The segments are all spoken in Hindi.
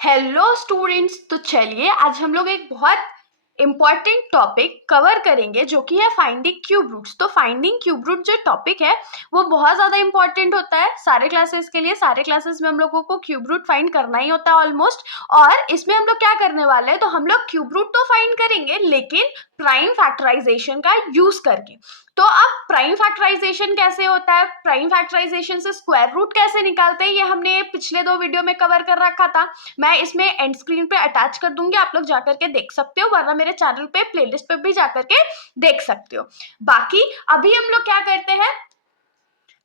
हेलो स्टूडेंट्स, तो चलिए आज हम लोग एक बहुत इम्पॉर्टेंट टॉपिक कवर करेंगे जो कि है फाइंडिंग क्यूब रूट्स। तो फाइंडिंग क्यूब रूट जो टॉपिक है वो बहुत ज़्यादा इंपॉर्टेंट होता है सारे क्लासेस के लिए। सारे क्लासेस में हम लोगों को क्यूब रूट फाइंड करना ही होता है ऑलमोस्ट। और इसमें हम लोग क्या करने वाले हैं, तो हम लोग क्यूब रूट तो फाइंड करेंगे लेकिन प्राइम फैक्टराइजेशन का यूज करके। तो अब प्राइम फैक्टराइजेशन कैसे होता है, प्राइम फैक्टराइजेशन से स्क्वायर रूट कैसे निकालते हैं, ये हमने पिछले 2 वीडियो में कवर कर रखा था। मैं इसमें एंड स्क्रीन पे अटैच कर दूंगी, आप लोग जाकर के देख सकते हो, वरना मेरे चैनल पे प्लेलिस्ट पे भी जाकर के देख सकते हो। बाकी अभी हम लोग क्या करते हैं,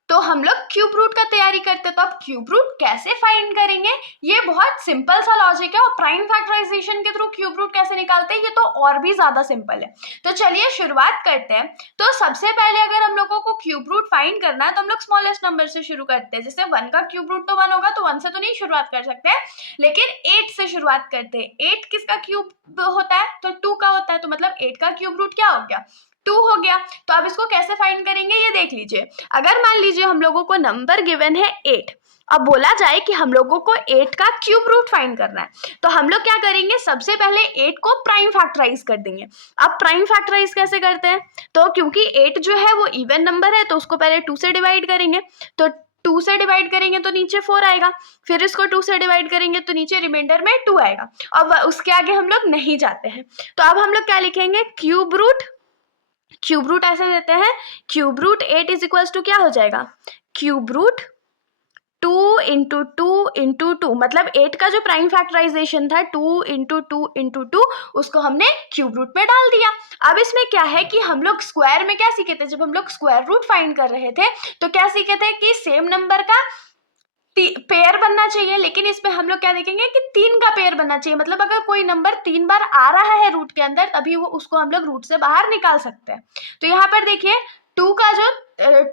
तो हम लोग क्यूब रूट का तैयारी करते हैं। तो अब क्यूब रूट कैसे फाइंड करेंगे, ये बहुत सिंपल सा लॉजिक है। और प्राइम फैक्टराइजेशन के थ्रू क्यूब रूट कैसे निकालते हैं, ये तो और भी ज्यादा सिंपल है। तो चलिए शुरुआत करते हैं। तो सबसे पहले अगर हम लोगों को क्यूब रूट फाइंड करना है तो हम लोग स्मॉलेस्ट नंबर से शुरू करते हैं। जैसे 1 का क्यूब रूट तो 1 होगा, तो 1 से तो नहीं शुरुआत कर सकते हैं, लेकिन 8 से शुरुआत करते हैं। 8 किसका क्यूब होता है, तो 2 का होता है। तो मतलब 8 का क्यूब रूट क्या हो गया, 2 हो गया। तो अब इसको कैसे फाइंड करेंगे ये देख लीजिए। अगर मान लीजिए हम लोगों को नंबर गिवन है 8, अब बोला जाए कि हम लोगों को 8 का क्यूब रूट फाइंड करना है, तो हम लोग क्या करेंगे, सबसे पहले 8 को प्राइम फैक्टराइज कर देंगे। अब प्राइम फैक्टराइज कैसे करते हैं, तो क्योंकि 8 जो है वो इवन नंबर है तो उसको पहले 2 से डिवाइड करेंगे। तो 2 से डिवाइड करेंगे तो नीचे 4 आएगा, फिर इसको 2 से डिवाइड करेंगे तो नीचे रिमाइंडर में 2 आएगा। अब उसके आगे हम लोग नहीं जाते हैं। तो अब हम लोग क्या लिखेंगे, क्यूब रूट ऐसे देते हैं, cube root 8 is equals to क्या हो जाएगा, क्यूब रूट 2 इंटू 2 इंटू 2, मतलब 8 का जो प्राइम फैक्टराइजेशन था 2 इंटू 2 इंटू 2, उसको हमने क्यूब रूट में डाल दिया। अब इसमें क्या है कि हम लोग स्क्वायर में क्या सीखे थे, जब हम लोग स्क्वायर रूट फाइंड कर रहे थे तो क्या सीखे थे कि सेम नंबर का पेयर बनना चाहिए, लेकिन इसमें हम लोग क्या देखेंगे कि 3 का पेयर बनना चाहिए। मतलब अगर कोई नंबर 3 बार आ रहा है रूट के अंदर तभी वो उसको हम लोग रूट से बाहर निकाल सकते हैं। तो यहाँ पर देखिए 2 का जो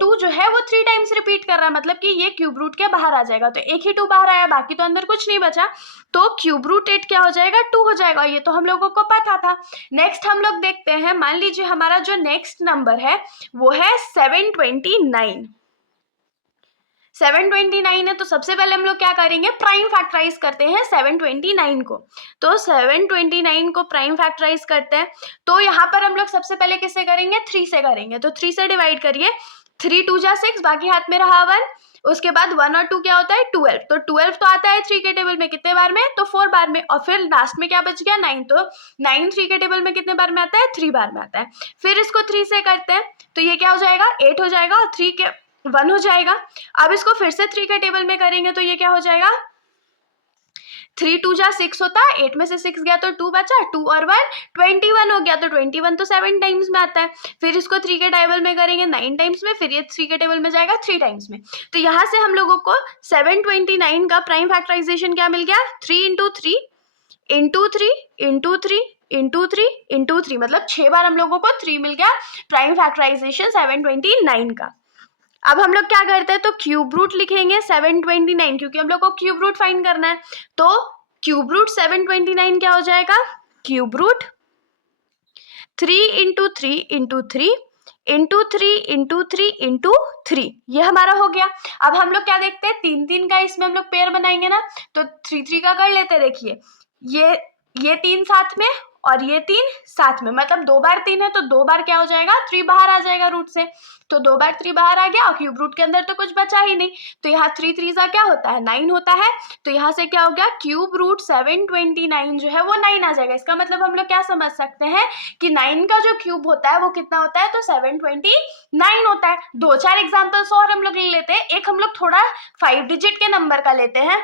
2 जो है वो 3 टाइम्स रिपीट कर रहा है, मतलब कि ये क्यूब रूट के बाहर आ जाएगा। तो एक ही 2 बाहर आया, बाकी तो अंदर कुछ नहीं बचा, तो क्यूब रूट 8 क्या हो जाएगा, 2 हो जाएगा। ये तो हम लोगों को पता था। नेक्स्ट हम लोग देखते हैं, मान लीजिए हमारा जो नेक्स्ट नंबर है वो है 729 है। तो सबसे पहले हम लोग क्या करेंगे, प्राइम फैक्टराइज करते हैं 729 को। तो 729 को प्राइम फैक्टराइज करते हैं, तो यहाँ पर हम लोग सबसे पहले किससे करेंगे, 3 से करेंगे। तो 3 से डिवाइड करिए, 3 2 जा 6, बाकी हाथ में रहा 1। उसके बाद 1 और 2 क्या होता है, 12। तो 12 तो आता है 3 के टेबल में कितने बार में, तो 4 बार में। और फिर लास्ट में क्या बच गया, 9। तो 9 3 के टेबल में कितने बार में आता है, 3 बार में आता है। फिर इसको 3 से करते हैं तो ये क्या हो जाएगा, 8 हो जाएगा, और 3 के 1 हो जाएगा। अब इसको फिर से 3 के टेबल में करेंगे तो ये क्या हो जाएगा, 3 2 जा 6 होता है, 8 में से 6 गया तो 2 बचा, 2 और 1 21 हो गया। तो 21 तो 7 टाइम्स में आता है। फिर इसको 3 के टेबल में करेंगे 9 टाइम्स में, फिर ये 3 के टेबल में जाएगा 3 टाइम्स में। तो यहाँ से हम लोगों को 729 का प्राइम फैक्टराइजेशन क्या मिल गया, 3 into 3 into 3 into 3 into 3 into 3, मतलब 6 बार हम लोगों को 3 मिल गया प्राइम फैक्टराइजेशन 729 का। अब हम लोग क्या करते हैं, तो क्यूब रूट लिखेंगे 729, क्योंकि हम लोग को क्यूब रूट फाइंड करना है। तो क्यूब रूट 729 क्या हो जाएगा, cube root 3 into 3 into 3 into 3 into 3 into 3, ये हमारा हो गया। अब हम लोग क्या देखते हैं, 3 3 का इसमें हम लोग पेयर बनाएंगे ना, तो 3 3 का कर लेते हैं। देखिए ये 3 साथ में और ये 3 साथ में, मतलब 2 बार 3 है तो 2 बार क्या हो जाएगा, 3 बाहर आ जाएगा रूट से। तो 2 बार 3 बाहर आ गया और क्यूब रूट के अंदर तो कुछ बचा ही नहीं। तो यहाँ 3 3 का क्या होता है, 9 होता है। तो यहाँ से क्या हो गया, क्यूब रूट 729 जो है वो 9 आ जाएगा। इसका मतलब हम लोग क्या समझ सकते हैं कि 9 का जो क्यूब होता है वो कितना होता है, तो 729 होता है। 2-4 एग्जाम्पल्स और हम लोग ले लेते हैं। एक हम लोग थोड़ा 5 डिजिट के नंबर का लेते हैं।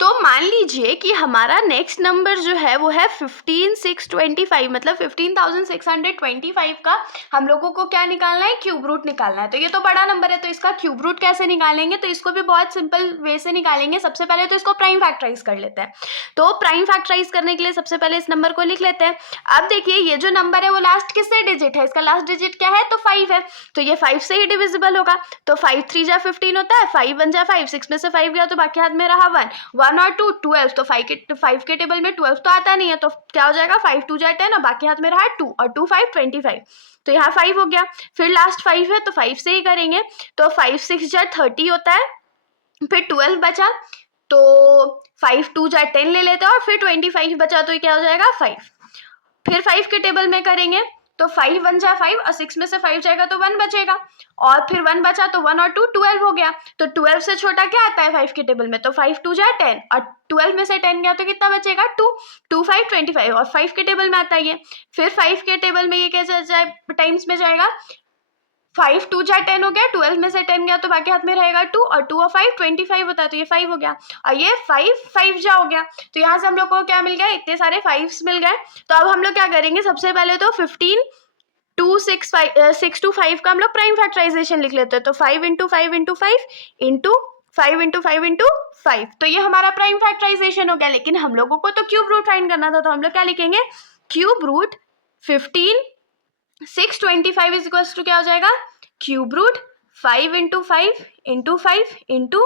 तो मान लीजिए कि हमारा नेक्स्ट नंबर जो है वो है 15625, मतलब 15625 का हम लोगों को क्या निकालना है, क्यूब रूट निकालना है। तो ये तो बड़ा नंबर है, तो इसका क्यूब रूट कैसे निकालेंगे, तो इसको भी बहुत सिंपल वे से निकालेंगे। सबसे पहले तो इसको प्राइम फैक्टराइज कर लेते हैं। तो प्राइम फैक्टराइज करने के लिए सबसे पहले इस नंबर को लिख लेते हैं। अब देखिए ये जो नंबर है वो लास्ट किससे डिजिट है, इसका लास्ट डिजिट क्या है, तो 5 है। तो ये 5 से ही डिविजिबल होगा। तो 5 3 जा 15 होता है, 5 1 जा 5, 6 में से 5 गया तो बाकी हाथ में रहा 1 और 2 12। तो 5 के टेबल में 12 तो आता नहीं है, तो क्या हो जाएगा, 5 2 जा 10 और बाकी हाथ में रहा 2 और 2 5 25। तो यहाँ 5 हो गया। फिर लास्ट 5 है तो 5 से ही करेंगे। तो 5 6 जा 30 होता है, फिर 12 बचा, तो 5 2 जा 10 ले लेते हैं और फिर 25 बचा तो ये क्या हो जाएगा 5। फिर 5 के टेबल में करेंगे तो 5 1 जा 5 और 6 में से 5 जाएगा तो 1 बचेगा और फिर 1 बचा तो 1 और 2 12 हो गया। तो 12 से छोटा क्या आता है 5 के टेबल में, तो 5 2 जा 10 और 12 में से 10 गया तो कितना बचेगा 2 2 5 25 और 5 के टेबल में आता है ये। फिर 5 के टेबल में ये कैसे जाए टाइम्स में जाएगा, 5 2 जा 10 हो गया, 12 में से 10 गया तो बाकी हाथ में रहेगा 2 और 2 और 5 25 होता है तो ये 5 हो गया और ये 5 5 जा हो गया। तो यहाँ से हम लोग को क्या मिल गया, इतने सारे 5s मिल गए। तो अब हम लोग क्या करेंगे, सबसे पहले तो 15 2 6 5 6 to 5 का हम लोग प्राइम फैक्टराइजेशन लिख लेते हैं। तो 5 into 5 into 5 into 5 into 5 into 5, तो ये हमारा प्राइम फैक्टराइजेशन हो गया। लेकिन हम लोगों को तो क्यूब रूट फाइंड करना था, तो हम लोग क्या लिखेंगे, cube root 15 625 is equals to क्या हो जाएगा, cube root 5 into 5 into 5 into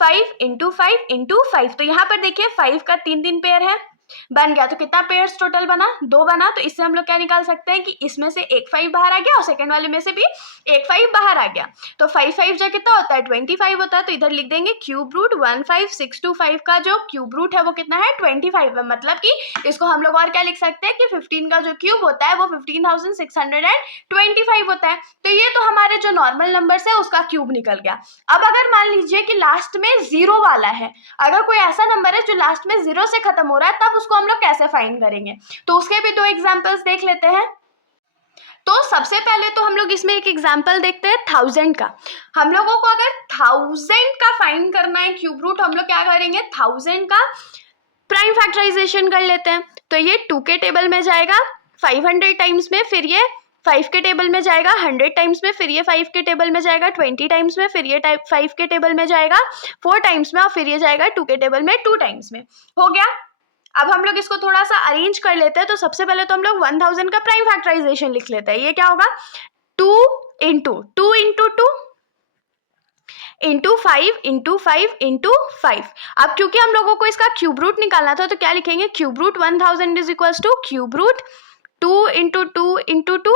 5 into 5 into 5। तो यहाँ पर देखिए 5 का 3 पेयर है, बन गया। तो कितना पेयर्स टोटल बना, 2 बना। तो इससे हम लोग क्या निकाल सकते हैं कि इसमें से एक 5 बाहर आ गया और सेकंड वाले में से भी एक 5 बाहर आ गया। तो 5 5 जा कितना होता है 25 होता है। तो इधर लिख देंगे क्यूब रूट 15625 का जो क्यूब रूट है वो कितना है 25 है। मतलब कि इसको हम लोग और क्या लिख सकते हैं कि 15 का जो क्यूब होता है वो 15,625 होता है। तो ये तो हमारे जो नॉर्मल नंबर्स है उसका क्यूब निकल गया। अब अगर मान लीजिए कि लास्ट में 0 वाला है, अगर कोई ऐसा नंबर है जो लास्ट में 0 से खत्म हो रहा है, तब उसको हम लोग कैसे फाइंड करेंगे, तो उसके भी 2 एग्जांपल्स देख लेते हैं। तो सबसे पहले तो हम लोग इसमें एक एग्जांपल देखते हैं 1000 का। हम लोगों को अगर 1000 का फाइंड करना है क्यूब रूट, हम लोग क्या करेंगे 1000 का प्राइम फैक्टराइजेशन कर लेते हैं। तो ये 2 के टेबल में जाएगा 500 टाइम्स में, फिर ये 5 के टेबल में जाएगा 100 टाइम्स में, फिर ये 5 के टेबल में जाएगा 20 टाइम्स में, फिर ये 5 के टेबल में जाएगा 4 टाइम्स में और फिर ये जाएगा 2 के टेबल में 2 टाइम्स में। हो गया। अब हम लोग इसको थोड़ा सा अरेंज कर लेते हैं। तो सबसे पहले तो हम लोग 1000 का प्राइम फैक्टराइजेशन लिख लेते हैं। ये क्या होगा 2 into 2 into 2 into 5 into 5 into 5। अब क्योंकि हम लोगों को इसका क्यूब रूट निकालना था तो क्या लिखेंगे, cube root 1000 is equals to cube root 2 into 2 into 2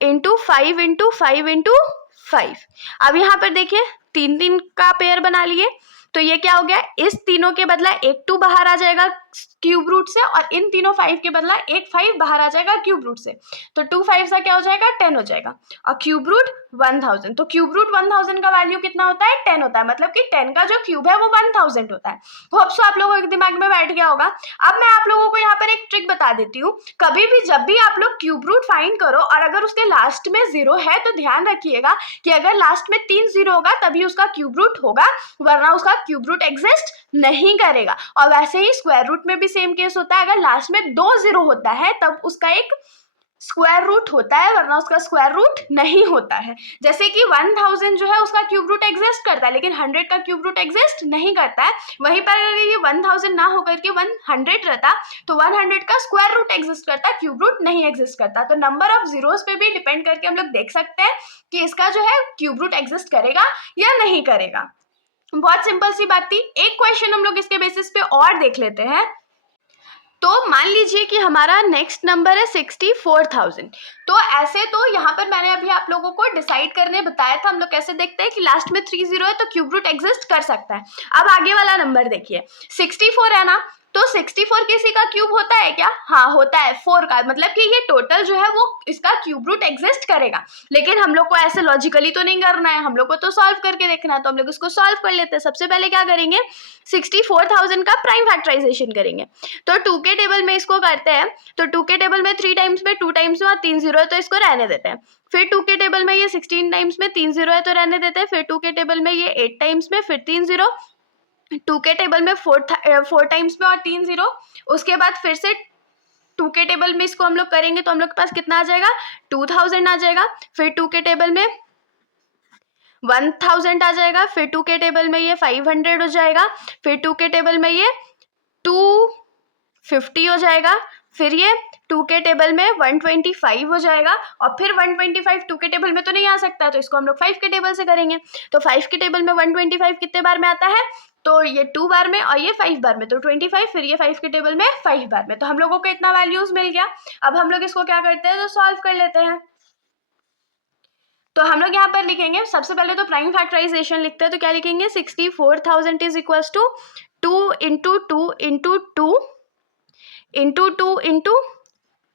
into 5 into 5 into 5। अब यहाँ पर देखिए 3 का पेयर बना लिए, तो ये क्या हो गया, इस तीनों के बदला एक 2 बाहर आ जाएगा क्यूब रूट से और इन तीनों 5 के बदला एक 5 बाहर आ जाएगा क्यूब रूट से। तो 2 5 का क्या हो जाएगा 10 हो जाएगा और क्यूब रूट 1000। तो क्यूब रूट 1000 का वैल्यू कितना होता है 10 होता है। मतलब कि 10 का जो क्यूब है वो 1000 होता है। होप सो आप लोगों के दिमाग में बैठ गया होगा। अब मैं आप लोगों को यहाँ पर एक ट्रिक बता देती हूँ। कभी भी जब भी आप लोग क्यूब रूट फाइंड करो और अगर उसके लास्ट में 0 है तो ध्यान रखिएगा कि अगर लास्ट में 3 0 होगा तभी उसका क्यूब रूट होगा, वरना उसका क्यूब रूट एग्जिस्ट नहीं करेगा। और वैसे ही स्क्वायर रूट में भी सेम केस होता है। अगर लास्ट में 2 0 होता है तब उसका एक स्क्वायर रूट होता है, वरना उसका स्क्वायर रूट नहीं होता है। जैसे कि 1000 जो है उसका क्यूब रूट एग्जिस्ट करता है, लेकिन 100 का क्यूब रूट एग्जिस्ट नहीं करता है। वहीं पर अगर ये 1000 ना होकर के 100 रहता तो 100 का स्क्वायर रूट एग्जिस्ट करता, क्यूब रूट नहीं एग्जिस्ट करता। तो नंबर ऑफ जीरोस पे भी डिपेंड करके हम लोग देख सकते हैं कि इसका जो है क्यूब रूट एग्जिस्ट करेगा या नहीं करेगा। बहुत सिंपल सी बात थी। एक क्वेश्चन हम लोग इसके बेसिस पे और देख लेते हैं। तो मान लीजिए कि हमारा नेक्स्ट नंबर है 64,000। तो ऐसे तो यहाँ पर मैंने अभी आप लोगों को डिसाइड करने बताया था। हम लोग कैसे देखते हैं कि लास्ट में 3 0 है तो क्यूब रूट एग्जिस्ट कर सकता है। अब आगे वाला नंबर देखिए 64 है ना, तो 64 किसी का क्यूब होता है क्या, हाँ होता है 4 का। मतलब कि ये टोटल जो है वो इसका क्यूब रूट एग्जिस्ट करेगा। लेकिन हम लोग को ऐसे लॉजिकली तो नहीं करना है, हम लोग को तो सॉल्व करके देखना है। तो हम लोग इसको सॉल्व कर लेते हैं। सबसे पहले क्या करेंगे 64,000 का प्राइम फैक्टराइजेशन करेंगे। तो 2 के टेबल में इसको करते हैं। तो 2 के टेबल में 3 टाइम्स में 2 टाइम्स में और 3 0 है तो इसको रहने देते हैं। फिर 2 के टेबल में ये 16 टाइम्स में 3 0 है तो रहने देते हैं। फिर 2 के टेबल में ये 8 टाइम्स में फिर 3 0, 2 के टेबल में 4 टाइम्स में और 3 0। उसके बाद फिर से 2 के टेबल में इसको हम लोग करेंगे तो हम लोग के पास कितना आ जाएगा 2000 आ जाएगा। फिर 2 के टेबल में 1000 आ जाएगा। फिर 2 के टेबल में ये 500 हो जाएगा। फिर 2 के टेबल में ये 250 हो जाएगा। फिर ये 2 के टेबल में 125 हो जाएगा और फिर 125 2 के टेबल में तो नहीं आ सकता, तो इसको हम लोग 5 के टेबल से करेंगे। तो 5 के टेबल में 125 कितने बार में आता है, तो ये 2 बार में और ये 5 बार में, तो 25। फिर ये 5 के टेबल में 5 बार में। तो हम लोगों को इतना वैल्यूज मिल गया। अब हम लोग इसको क्या करते हैं तो सॉल्व कर लेते हैं। तो हम लोग यहाँ पर लिखेंगे सबसे पहले तो प्राइम फैक्टराइजेशन लिखते हैं। तो क्या लिखेंगे 64,000 is equals to 2 into 2 into 2 into 2 into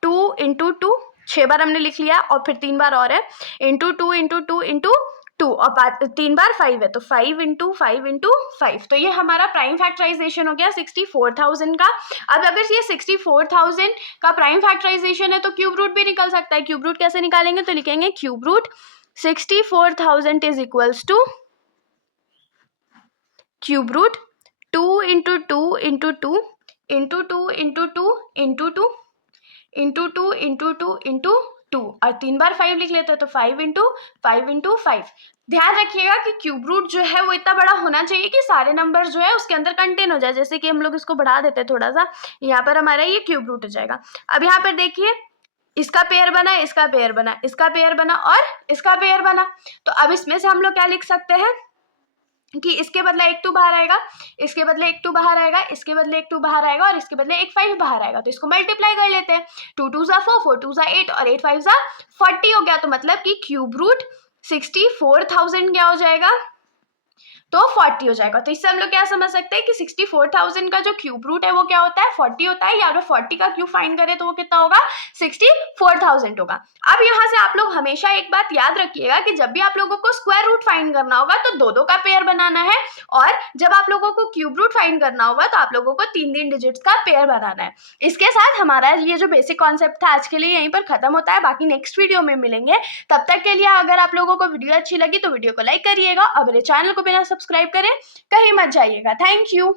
2 into 2, 6 बार हमने लिख लिया और फिर 3 बार और है, इंटू 2 इंटू 2 इंटू 2 और 3 बार 5 है तो 5 इंटू 5 इंटू 5। तो ये हमारा प्राइम फैक्टराइजेशन हो गया 64,000 का। अब अगर ये 64,000 का प्राइम फैक्टराइजेशन है तो क्यूब रूट भी निकल सकता है। क्यूब रूट कैसे निकालेंगे? तो लिखेंगे cube root 64,000 is equals to cube root 2 into 2 into 2 into 2 into 2 into 2 into 2 into 2 into 2 और 3 बार 5 लिख लेते हैं तो 5 इंटू 5 इंटू 5। ध्यान रखिएगा कि क्यूब रूट जो है वो इतना बड़ा होना चाहिए कि सारे नंबर जो है उसके अंदर कंटेन हो जाए। जैसे कि हम लोग इसको बढ़ा देते हैं थोड़ा सा, यहाँ पर हमारा ये क्यूब रूट हो जाएगा। अब यहाँ पर देखिए इसका पेयर बना, इसका पेयर बना, इसका पेयर बना और इसका पेयर बना। तो अब इसमें से हम लोग क्या लिख सकते हैं कि इसके बदले एक 2 बाहर आएगा, इसके बदले एक 2 बाहर आएगा, इसके बदले एक 2 बाहर आएगा और इसके बदले एक 5 बाहर आएगा। तो इसको मल्टीप्लाई कर लेते हैं, 2 2 ज़ा 4, 4 2 ज़ा 8 और 8 5 ज़ा 40 हो गया। तो मतलब कि क्यूब रूट 64,000 क्या हो जाएगा? तो 40 हो जाएगा। तो इससे हम लोग क्या समझ सकते हैं कि 64,000 का जो क्यूब रूट है वो क्या होता है? 40 होता है। या अगर 40 का क्यूब फाइंड करें तो वो कितना होगा? 64,000 होगा। अब यहाँ से आप लोग हमेशा एक बात याद रखिएगा कि जब भी आप लोगों को स्क्वायर रूट फाइंड करना होगा तो 2 2 का पेयर बनाना है, और जब आप लोगों को क्यूब रूट फाइंड करना होगा तो आप लोगों को 3 डिजिट्स का पेयर बनाना है। इसके साथ हमारा ये जो बेसिक कॉन्सेप्ट था आज के लिए यहीं पर खत्म होता है। बाकी नेक्स्ट वीडियो में मिलेंगे। तब तक के लिए अगर आप लोगों को वीडियो अच्छी लगी तो वीडियो को लाइक करिएगा और मेरे चैनल को बिना सब्सक्राइब करें कहीं मत जाइएगा। Thank you.